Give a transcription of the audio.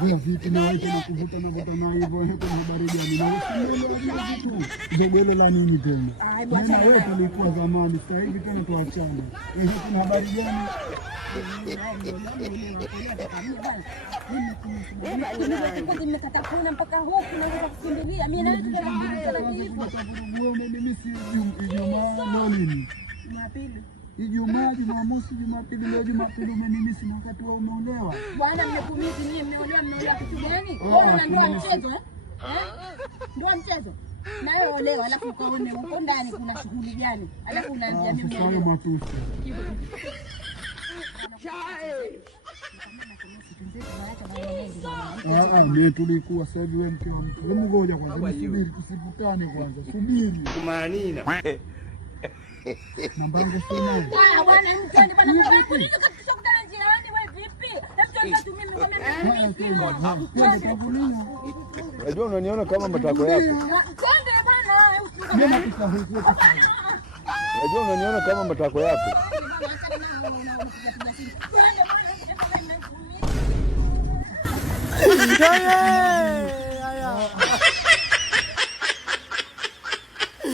Vila vipi na wewe kuvuta na vuta na hivyo hapo habari gani? Na usielewe vitu. Zogelo la nini tena? Maana wewe tulikuwa zamani, sasa hivi tena tuachane. Kuna habari gani? Nimekata mpaka huku naweza kukimbilia. Mimi naweza Ijumaa, Jumamosi, Jumapili, leo Jumapili umenimisi na wakati wewe umeolewa. Bwana mmekumisi mimi mmeolewa kitu gani? Wewe ndio mchezo Ndio mchezo. Na wewe olewa alafu ukaone huko ndani kuna shughuli gani? Alafu unaambia mimi sana matusi. Mimi tulikuwa sasa hivi wewe mke wa mtu. Hebu ngoja kwanza subiri tusivutane kwanza. Subiri. Kumanina. Mambango sana. Bwana mtende bwana mwanangu nini katusokana njiani wewe vipi? Hebu tu mimi unajua unaniona kama matako yako. Twende bwana. Unajua unaniona kama matako yako. Twende bwana.